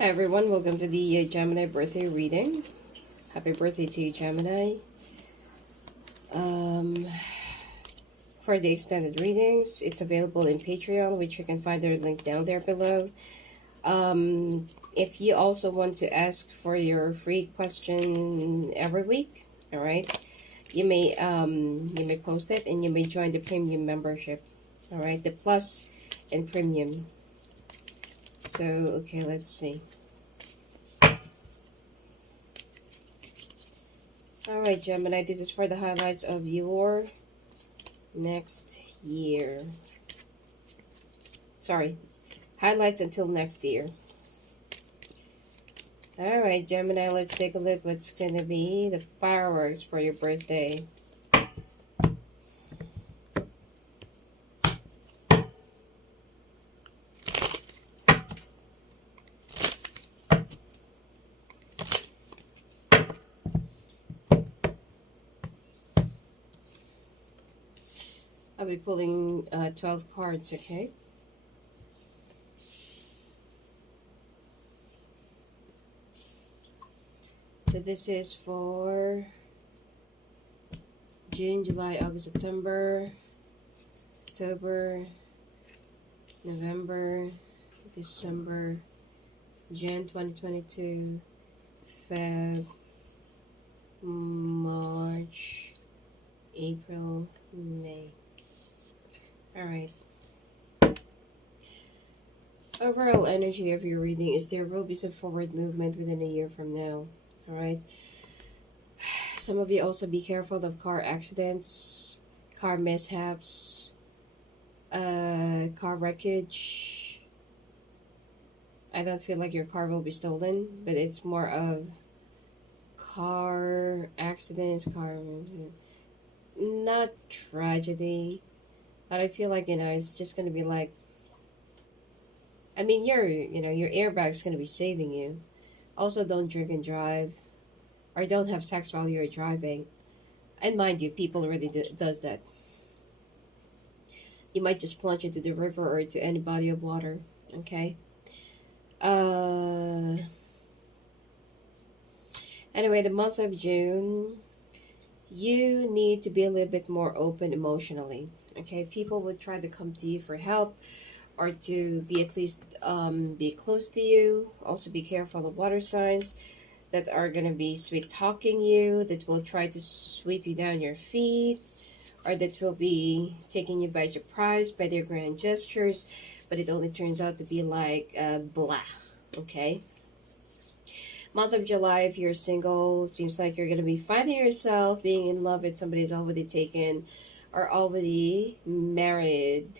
Hi everyone, welcome to the Gemini birthday reading. Happy birthday to you, Gemini. For the extended readings, it's available in Patreon, which you can find their link down there below. If you also want to ask for your free question every week, all right, you may post it and you may join the premium membership. All right, the plus and premium. So okay, let's see. Alright, Gemini, this is for the highlights of your next year. Sorry, highlights until next year. Alright, Gemini, let's take a look what's going to be the fireworks for your birthday. I'll be pulling 12 cards, okay? So this is for June, July, August, September, October, November, December, Jan 2022, Feb, March, April, May. Alright. Overall energy of your reading is there will be some forward movement within a year from now. Alright. Some of you also be careful of car accidents, car mishaps, car wreckage. I don't feel like your car will be stolen, but it's more of car accidents, not tragedy. But I feel like, it's just going to be like, your airbag's going to be saving you. Also, don't drink and drive. Or don't have sex while you're driving. And mind you, people already does that. You might just plunge into the river or to any body of water. Okay? Anyway, the month of June, you need to be a little bit more open emotionally. Okay, people would try to come to you for help or to be at least be close to you. Also be careful of water signs that are going to be sweet talking you, that will try to sweep you down your feet, or that will be taking you by surprise by their grand gestures, but it only turns out to be like blah. Okay, month of July, if you're single, seems like you're going to be finding yourself being in love with somebody who's already taken or already married.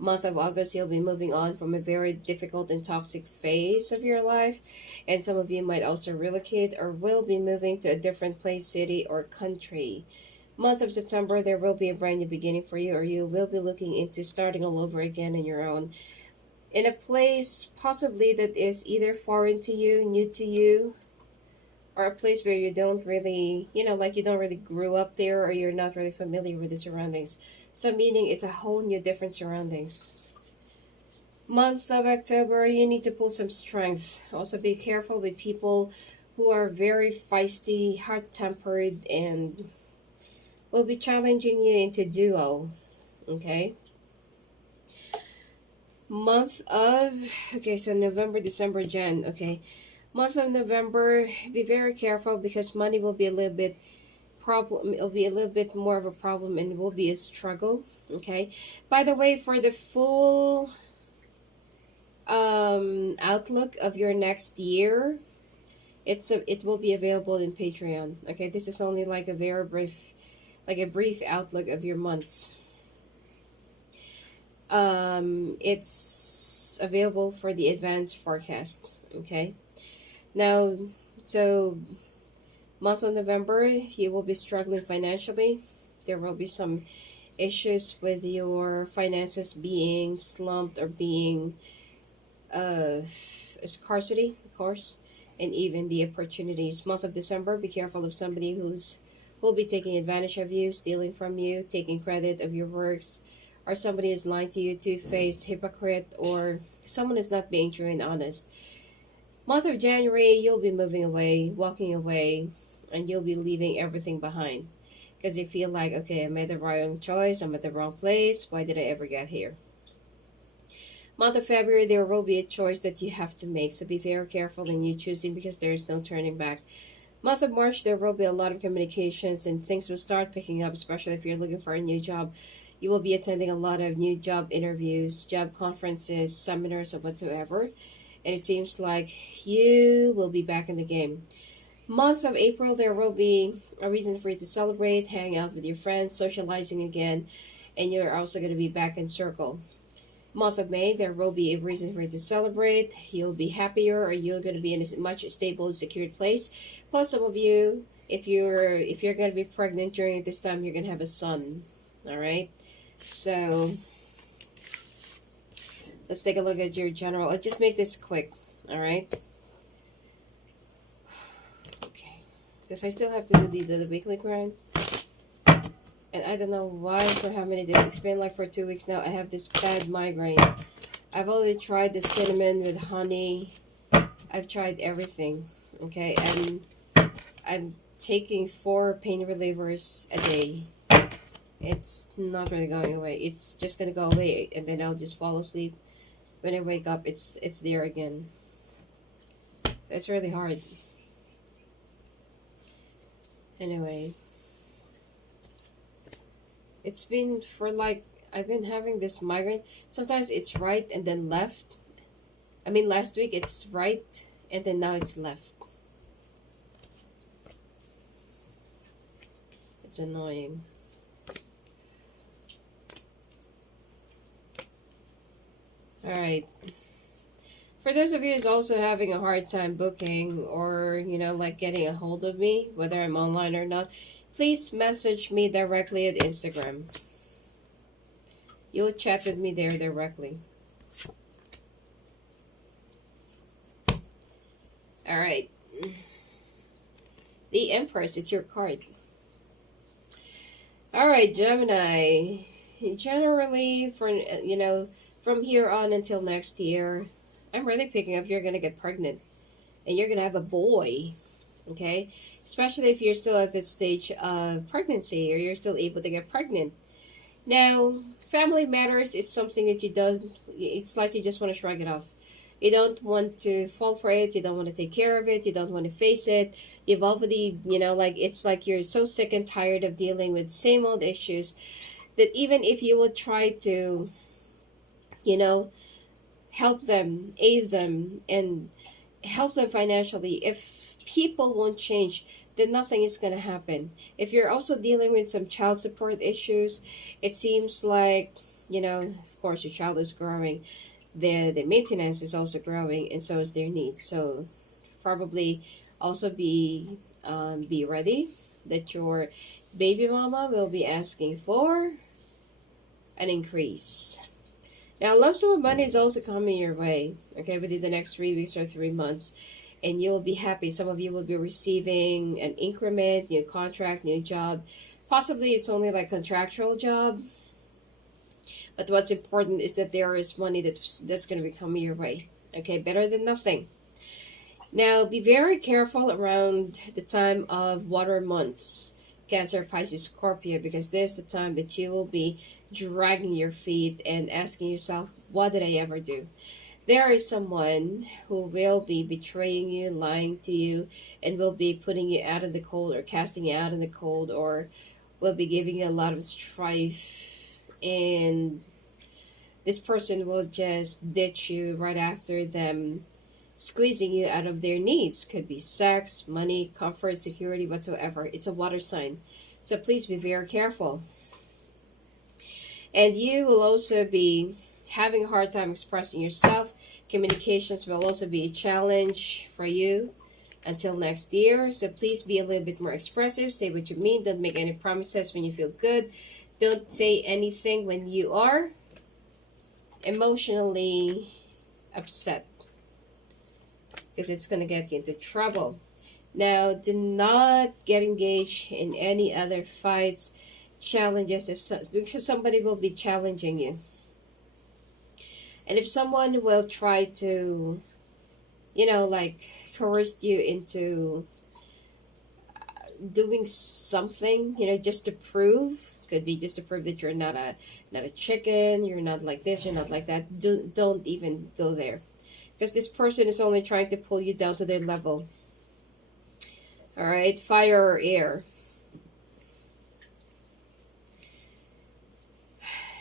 Month of August, you'll be moving on from a very difficult and toxic phase of your life, and some of you might also relocate or will be moving to a different place, city, or country. Month of September, there will be a brand new beginning for you, or you will be looking into starting all over again on your own, in a place possibly that is either foreign to you, new to you, or a place where you don't really, like you don't really grew up there, or you're not really familiar with the surroundings. So meaning it's a whole new different surroundings. Month of October, you need to pull some strength. Also be careful with people who are very feisty, hot-tempered, and will be challenging you into duo. Okay? Month of, so November, December, Jan. Okay. Month of November, be very careful because money will be a little bit problem. It'll be a little bit more of a problem and will be a struggle. Okay. By the way, for the full outlook of your next year, it will be available in Patreon. Okay. This is only like a very brief outlook of your months. It's available for the advanced forecast. Okay. Now, so month of November, you will be struggling financially. There will be some issues with your finances being slumped or being a scarcity, of course, and even the opportunities. Month of December, be careful of somebody will be taking advantage of you, stealing from you, taking credit of your works, or somebody is lying to you, two-faced, hypocrite, or someone is not being true and honest. Month of January, you'll be moving away, walking away, and you'll be leaving everything behind. Because you feel like, okay, I made the wrong choice, I'm at the wrong place, why did I ever get here? Month of February, there will be a choice that you have to make, so be very careful in you choosing because there is no turning back. Month of March, there will be a lot of communications and things will start picking up, especially if you're looking for a new job. You will be attending a lot of new job interviews, job conferences, seminars, or whatsoever. And it seems like you will be back in the game. Month of April, there will be a reason for you to celebrate, hang out with your friends, socializing again, and you're also going to be back in circle. Month of May, there will be a reason for you to celebrate. You'll be happier, or you're going to be in a much stable, secured place. Plus, some of you, if you're going to be pregnant during this time, you're going to have a son. All right. So let's take a look at your general. I'll just make this quick. All right. Okay. Because I still have to do the weekly grind. And I don't know why, for how many days. It's been like for 2 weeks now. I have this bad migraine. I've already tried the cinnamon with honey. I've tried everything. Okay. And I'm taking 4 pain relievers a day. It's not really going away. It's just going to go away. And then I'll just fall asleep. When I wake up, it's there again. It's really hard. Anyway. It's been for like, I've been having this migraine. Sometimes it's right and then left. I mean, last week it's right and then now it's left. It's annoying. Alright. For those of you who's also having a hard time booking or, you know, like getting a hold of me, whether I'm online or not, please message me directly at Instagram. You'll chat with me there directly. Alright. The Empress, it's your card. Alright, Gemini. Generally, for, you know, from here on until next year, I'm really picking up you're going to get pregnant. And you're going to have a boy. Okay? Especially if you're still at this stage of pregnancy or you're still able to get pregnant. Now, family matters is something that you don't, it's like you just want to shrug it off. You don't want to fall for it. You don't want to take care of it. You don't want to face it. You've already, you know, like it's like you're so sick and tired of dealing with same old issues that even if you will try to, you know, help them, aid them, and help them financially, if people won't change, then nothing is going to happen. If you're also dealing with some child support issues, it seems like, you know, of course your child is growing, the maintenance is also growing, and so is their needs. So probably also be ready that your baby mama will be asking for an increase. Now, lump sum of money is also coming your way, okay, within the next 3 weeks or 3 months, and you'll be happy. Some of you will be receiving an increment, new contract, new job. Possibly it's only like contractual job, but what's important is that there is money that's going to be coming your way, okay, better than nothing. Now, be very careful around the time of water months. Cancer, Pisces, Scorpio, because this is the time that you will be dragging your feet and asking yourself, what did I ever do? There is someone who will be betraying you, lying to you, and will be putting you out in the cold or casting you out in the cold, or will be giving you a lot of strife, and this person will just ditch you right after them squeezing you out of their needs. Could be sex, money, comfort, security, whatsoever. It's a water sign. So please be very careful. And you will also be having a hard time expressing yourself. Communications will also be a challenge for you until next year. So please be a little bit more expressive. Say what you mean. Don't make any promises when you feel good. Don't say anything when you are emotionally upset, because it's going to get you into trouble. Now, do not get engaged in any other fights, challenges, because somebody will be challenging you. And if someone will try to like coerced you into doing something, just to prove. Could be just to prove that you're not a chicken, you're not like this, you're not like that. Don't even go there, because this person is only trying to pull you down to their level. All right, fire or air.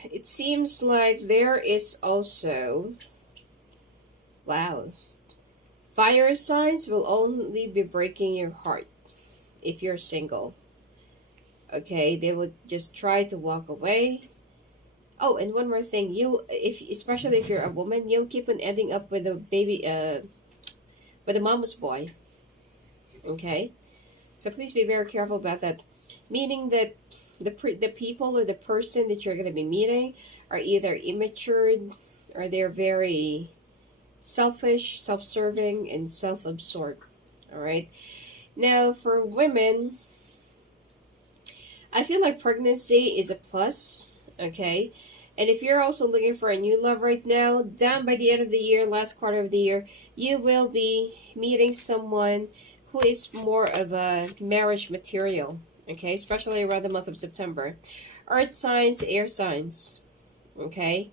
It seems like there is also, wow, fire signs will only be breaking your heart if you're single. Okay, they will just try to walk away. Oh, and one more thing, especially if you're a woman, you'll keep on ending up with a baby, with a mama's boy. Okay, so please be very careful about that. Meaning that the people or the person that you're going to be meeting are either immature, or they're very selfish, self-serving, and self-absorbed. All right. Now, for women, I feel like pregnancy is a plus, okay? And if you're also looking for a new love right now, down by the end of the year, last quarter of the year, you will be meeting someone who is more of a marriage material, okay? Especially around the month of September. Earth signs, air signs, okay?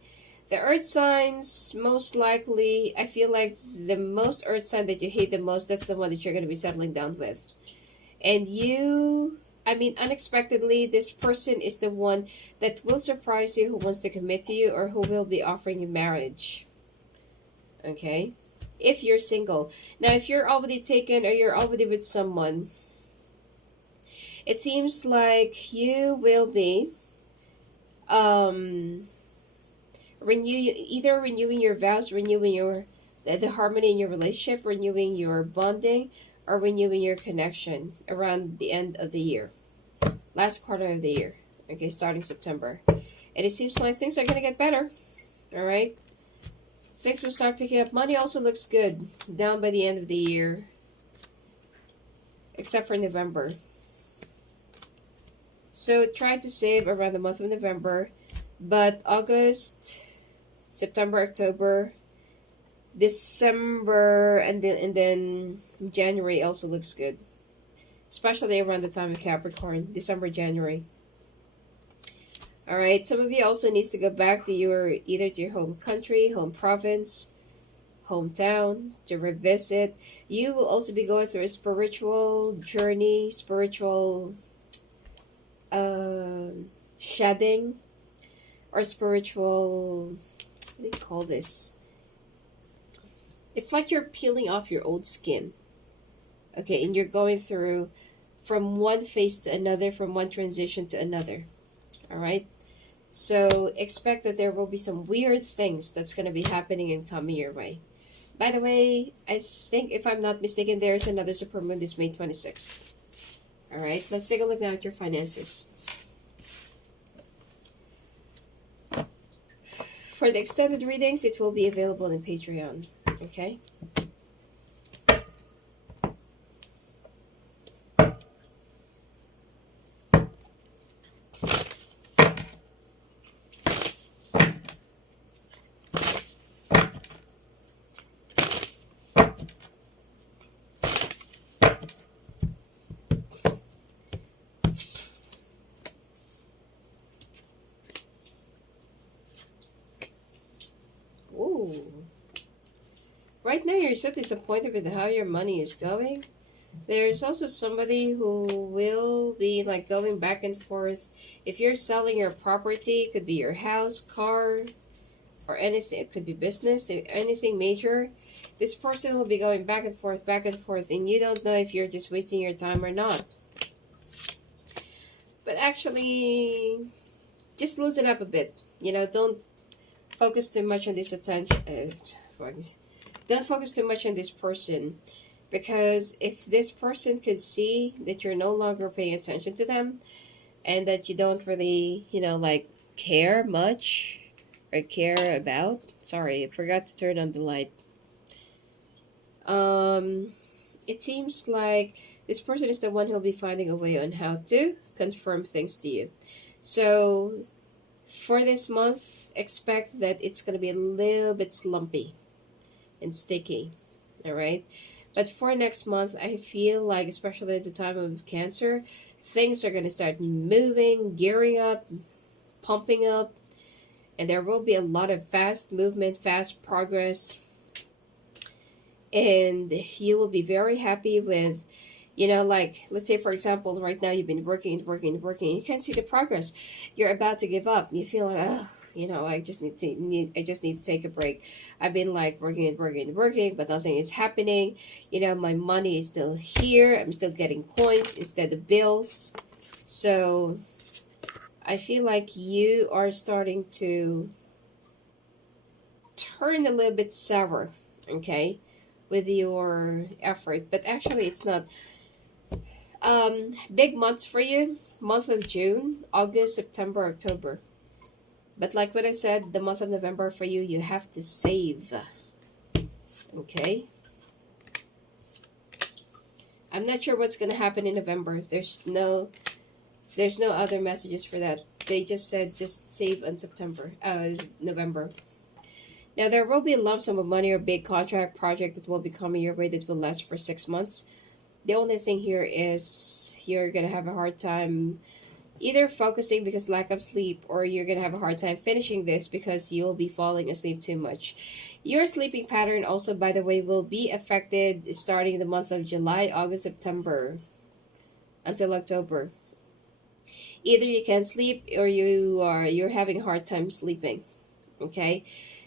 The earth signs, most likely, I feel like the most earth sign that you hate the most, that's the one that you're going to be settling down with. And unexpectedly, this person is the one that will surprise you, who wants to commit to you, or who will be offering you marriage. Okay? If you're single. Now, if you're already taken or you're already with someone, it seems like you will be either renewing your vows, renewing the harmony in your relationship, renewing your bonding, or renewing your connection around the end of the year, last quarter of the year, okay, starting September. And it seems like things are going to get better. All right, things will start picking up. Money also looks good down by the end of the year, except for November. So try to save around the month of November, but August, September, October, December, and then January also looks good, especially around the time of Capricorn, December, January. All right, some of you also needs to go back to either to your home country, home province, hometown, to revisit. You will also be going through a spiritual journey, spiritual shedding, or spiritual, what do you call this? It's like you're peeling off your old skin. Okay, and you're going through from one phase to another, from one transition to another. All right? So expect that there will be some weird things that's going to be happening and coming your way. By the way, I think, if I'm not mistaken, there is another supermoon this May 26th. All right, let's take a look now at your finances. For the extended readings, it will be available in Patreon. Okay? Ooh. Right now, you're so disappointed with how your money is going. There's also somebody who will be like going back and forth. If you're selling your property, it could be your house, car, or anything. It could be business, anything major. This person will be going back and forth, and you don't know if you're just wasting your time or not. But actually, just loosen up a bit. Don't focus too much on this attention. Don't focus too much on this person, because if this person could see that you're no longer paying attention to them, and that you don't really, care much or care about. Sorry, I forgot to turn on the light. It seems like this person is the one who'll be finding a way on how to confirm things to you. So for this month, expect that it's going to be a little bit slumpy and sticky. All right. But for next month, I feel like, especially at the time of Cancer, things are going to start moving, gearing up, pumping up, and there will be a lot of fast movement, fast progress, and you will be very happy with, like, let's say, for example, right now you've been working and working and working, you can't see the progress. You're about to give up. You feel like, oh, I just need to take a break. I've been like working and working and working, but nothing is happening. My money is still here. I'm still getting coins instead of bills. So I feel like you are starting to turn a little bit sour, okay, with your effort. But actually, it's not. Big months for you: month of June, August, September, October. But like what I said, the month of November for you, you have to save. Okay. I'm not sure what's gonna happen in November. There's no other messages for that. They just said just save in November. Now there will be a lump sum of money or big contract project that will be coming your way that will last for 6 months. The only thing here is you're gonna have a hard time either focusing because lack of sleep, or you're gonna have a hard time finishing this because you'll be falling asleep too much. Your sleeping pattern also, by the way, will be affected starting the month of July, August, September until October. Either you can't sleep or you're having a hard time sleeping. Okay?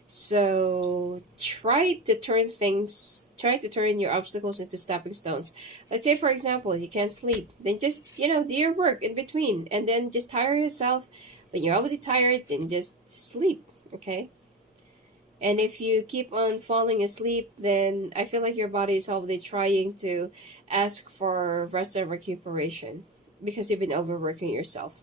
So try to turn your obstacles into stepping stones. Let's say, for example, you can't sleep. Then just, do your work in between. And then just tire yourself. When you're already tired, then just sleep. Okay? And if you keep on falling asleep, then I feel like your body is already trying to ask for rest and recuperation because you've been overworking yourself.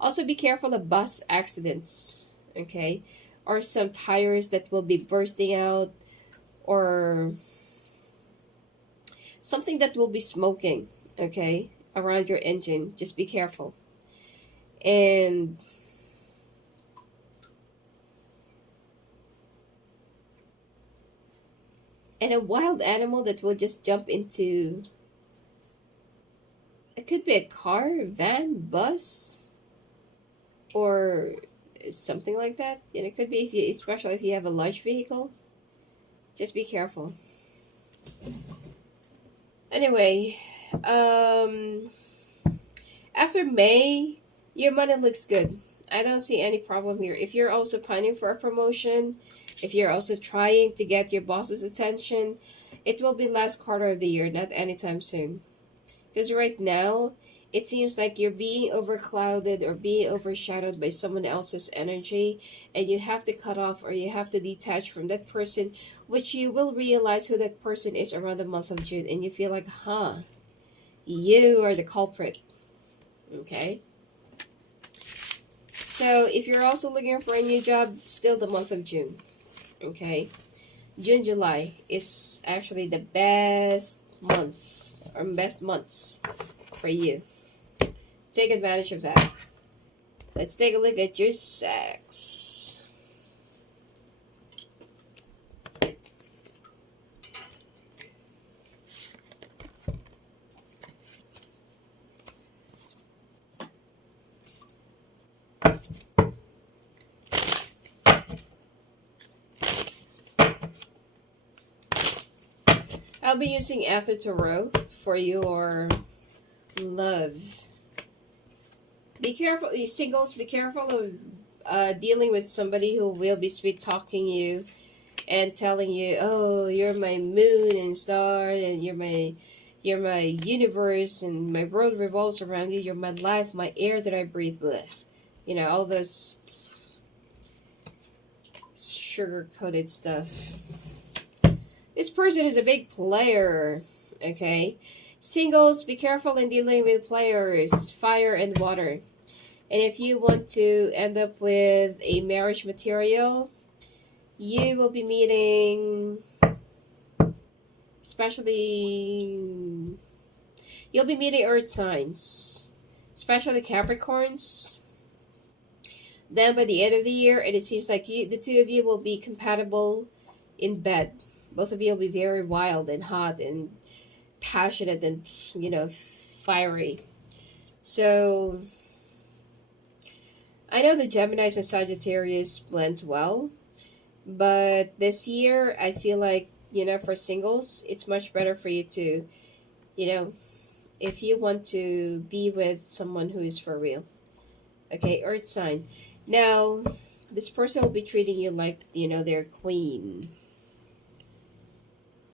Also, be careful of bus accidents. Okay? Or some tires that will be bursting out, or something that will be smoking, okay, around your engine. Just be careful. And a wild animal that will just jump into, it could be a car, van, bus, or something like that. And it could be, especially if you have a large vehicle, just be careful. Anyway, after May, your money looks good. I don't see any problem here. If you're also planning for a promotion, if you're also trying to get your boss's attention, it will be last quarter of the year, not anytime soon. Because right now, it seems like you're being overclouded or being overshadowed by someone else's energy, and you have to cut off or you have to detach from that person, which you will realize who that person is around the month of June, and you feel like, you are the culprit. Okay? So, if you're also looking for a new job, still the month of June. Okay? June, July is actually the best month, or best months for you. Take advantage of that. Let's take a look at your sex. I'll be using After Tarot for your love. Be careful, you singles, be careful of dealing with somebody who will be sweet talking you and telling you, oh, you're my moon and star, and you're my universe, and my world revolves around you, you're my life, my air that I breathe with. All those sugar-coated stuff. This person is a big player, okay? Singles, be careful in dealing with players, fire and water. And if you want to end up with a marriage material, you will be meeting, you'll be meeting earth signs, especially Capricorns. Then by the end of the year, and it seems like the two of you will be compatible in bed. Both of you will be very wild and hot and passionate and, fiery. So I know the Geminis and Sagittarius blends well, but this year I feel like, for singles, it's much better for you to, you know, if you want to be with someone who is for real. Okay, Earth sign. Now, this person will be treating you like, their queen.